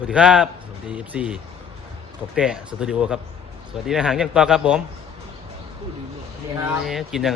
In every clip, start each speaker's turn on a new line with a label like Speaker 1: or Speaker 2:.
Speaker 1: สวัสดีครับสวัสดีFC กบแก่สตูดิโอครับสวัสดีในหางยังต่อครับผมนี่กินยังไง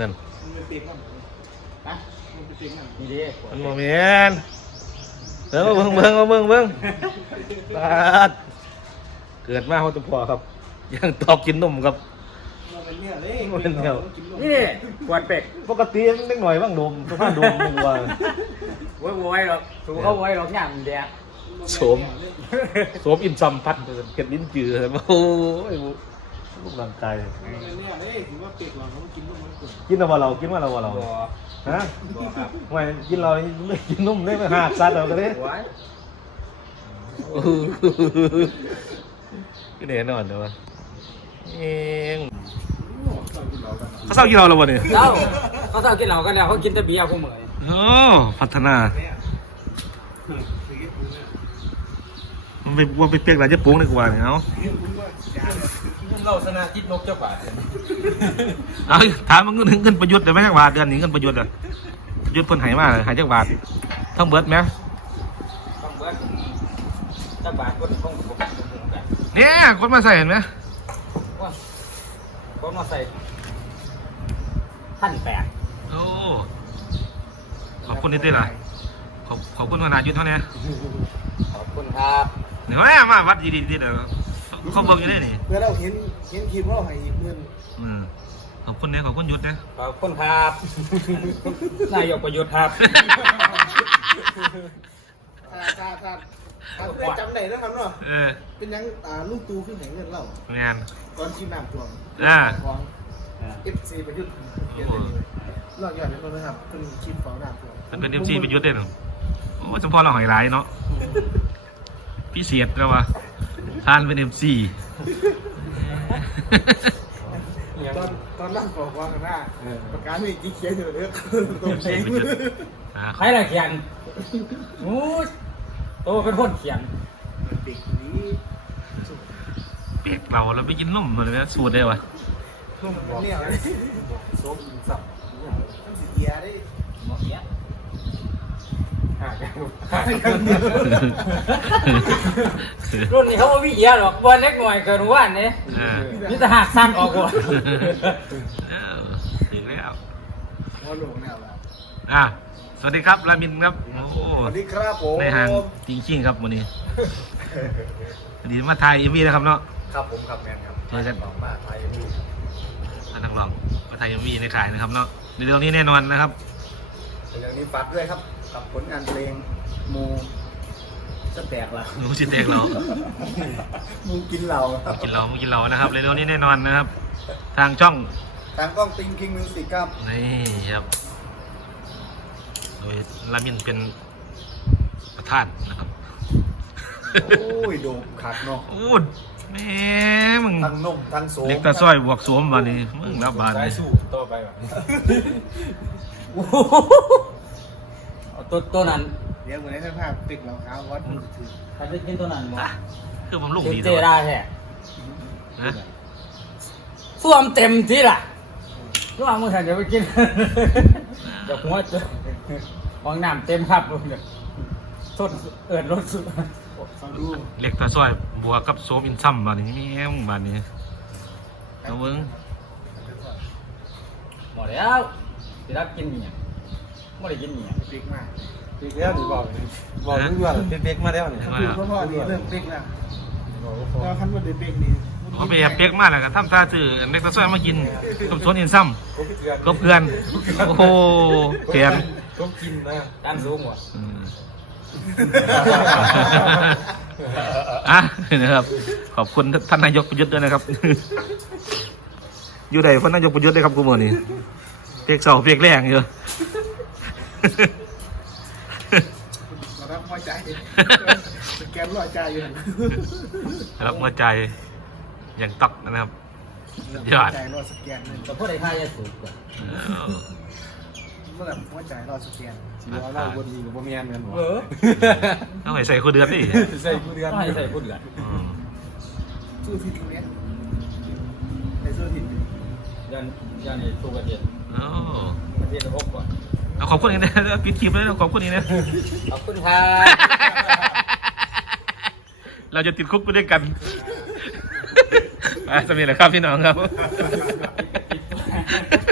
Speaker 1: มันโมเมนต์เบิ่งบาดเกิดมาเขาจะพอครับยังตอกกินนมครับโมเมนต์เดียว
Speaker 2: นี่กวดเป็ด
Speaker 1: ปกติเล็กหน่อยบ้างนมสภาพนมมึงว่า
Speaker 2: โว้ยหรอกสูเขาโว้ยหรอกอย่างเดียว
Speaker 1: โสมอินซัมพัดเก็บลิ้นจืดโอ้ยลูกร่างกายกินเรากินว่าเราฮะไม่กินเราไม่กินนุ่มได้ไม่หักซัดเราก็ได้ก็แน่นอนเดี๋ยวเองเขาเศร้ากินเราแล้ววะเนี่ย
Speaker 2: เขาเศร้ากินเหล้ากันแล้วเขากินแต่เบียร์พวกเหมย
Speaker 1: โอ้พัฒนามันไปเปียกหลายจะปุ้งเลยกว่าเนี่ยเอา
Speaker 2: เราชนะทิศนกเจ้าป่า
Speaker 1: เอาถามเงินประยุทธ์เดี๋ยวไม่ใช่บาทเดือนนี้เงินประยุทธ์อ่ะประยุทธ์เพิ่นหายมาหายจากบาททั้งเบิร์ดไหม
Speaker 2: ต้องเบิร์ดถ้าบาทคนคงกัน
Speaker 1: เนี่ยคนมาใส่เห็นไหม
Speaker 2: คนมาใส่1,800
Speaker 1: โอ้ขอบคุณนิดเดียวขอบคุณขนาดยุทธ์เท่านี้
Speaker 2: ขอบคุณครับ
Speaker 1: เดี๋ยวมาวัดดีๆเดี๋ยวเขาเบิ่งอยู่ได้นี่
Speaker 3: เมื่อเราเห็นคลิปเราให้เงิน
Speaker 1: ขอบคุณเนี่ยขอบคุณยุทธ์นะ
Speaker 2: ขอบคุณครับนายกประยุทธ์ครับ
Speaker 3: ถ้าจำได้นะครับเนาะเป็นยังลูกตูขึ้นแห่งเงินเรา
Speaker 1: งาน
Speaker 3: ก่อนกินน้ำท่วมของFC ประยุทธ์เลิกยอดเลยนะครับเป็นคลิปของน้ำท่วม
Speaker 1: เป็น FC ประยุทธ์ได้หรอโอ้สมพรเราหอยร้ายเนาะพี่เสียดแล้ววะทานเป็น MC
Speaker 3: ตอนนั่งบอกว่ากันหน้าประกาศไม่กี่เขียนอยู่เลย
Speaker 2: ใครล่ะเขียนโอ้โตเป็นคนเขียน
Speaker 3: เด็กนี้
Speaker 1: เปียกเราแล้วไปกินนุ่มเลยนะสูตรได้วะ
Speaker 3: นุ่มเนี่ยโซ่อินสับมันสีเกียร์ได้
Speaker 2: หมอเกียร์รุ่นนี้เขาไม่มีเกียร์หรอกบอลเล็กหน่อยเกินว่านเนี่ยนี่จะหักสั้นออกก่อน
Speaker 1: ถึงแล้ว
Speaker 3: พอหลงแล้ว
Speaker 1: สวัสดีครับรามินครับ
Speaker 3: สวัสดีครับผม
Speaker 1: ในห้างจริงๆครับวันนี้ดีมาไทยยังมีนะครับเนาะ
Speaker 3: ครับผมครับแมนครับ
Speaker 1: เจอกัน
Speaker 3: มาไทยยังมี
Speaker 1: นักร้องมาไทยยังมีในขายนะครับเนาะในเรื่องนี้แน่นอนนะครับ
Speaker 3: อย่างนี้ฝากด้วยครับกับผลงานเพลงมูจะแตกละ
Speaker 1: มูจะแตกเรา
Speaker 3: มูกินเรา
Speaker 1: กินเรานะครับเรื่องนี้แน่นอนนะครับทางช่อง
Speaker 3: ทางกล้องติงคิงมิวสิกครับ
Speaker 1: นี่ครับโดยรามินเป็นประธานนะครับ
Speaker 3: โอ้ยโดมขาดเนาะ
Speaker 1: โอ้แม่มึง
Speaker 3: ทั้งนมทั้งโสม
Speaker 1: เล็กตาสร้อยบวกสวมวันนี้มึงรับบาท
Speaker 2: เลยสู้ต่อไปแบบตัวนั้น
Speaker 3: เดี๋ยวเหมือนในภาพติดรองเท้าวัดมือถือ
Speaker 2: ใครจะกินตัวนั้นมั้ง
Speaker 1: คือผมลูกดี
Speaker 2: เจได้แท้ส่วมเต็มที่ล่ะก็เอามือสั่นจะไปกินเดี๋ยวหัวจะมองน้ำเต็มครับสดรถสุด
Speaker 1: เล็กตาสร้อยบวกกับโซมอินซัมบานี้แม่งบานี้เอาเบิ้ง
Speaker 2: หมดแล้วที่รักกินเนี่ยไม่ได้กินเนี่ย
Speaker 3: ปิ๊กมาก
Speaker 2: ปิ๊กแล้วหรือบอกเรื่องเป๊กมาแล้วเนี่ย
Speaker 3: คือพ่อนี่เริ่มปิ๊กแล้วเราคันว่าเด็กปิ๊กนี่
Speaker 1: เขาไปแอบเปียกมากเลยครับทำตาสื่อเล็กตาสร้อยมากินต้มซนอินซัมก็เพื่อนโอ้โหเปลี่ยน
Speaker 2: ก็กินนะด้านสูงว่ะ
Speaker 1: นะครับขอบคุณท่านนายกประยุทธ์ด้วยนะครับอยู่ไหนท่านนายกประยุทธ์ได้ครับกูเมื่อนี้เปียกเสาเปียกแรงเยอะ
Speaker 3: รับหัวใจแกมรอยใจอยู่
Speaker 1: รับหัวใจอย่างตักนะครับยอด
Speaker 3: ใจรอสแกน
Speaker 2: แต่พวกไอ้ท่าจะสูงกว่า
Speaker 3: เมื่อแบบหัวใจรอสแกนเราบนดีกับบนเมียนกันหรอ
Speaker 1: ต้องใส่คู่เดือนดิ
Speaker 3: ใส่คู่เดือน
Speaker 2: ต้องใส่คู่เดือน
Speaker 3: สู้ทิศตรงนี้ใส่สู้ทิศ
Speaker 2: ยันสู้ประเทศประเทศโลกก่อน
Speaker 1: ขอบคุณอีกนะปิดคลิปแล้วขอบคุณอีกนะ
Speaker 2: ขอบคุณครับ
Speaker 1: เราจะติดคุกไปด้วยกันสมีแหละครับพี่น้องครับ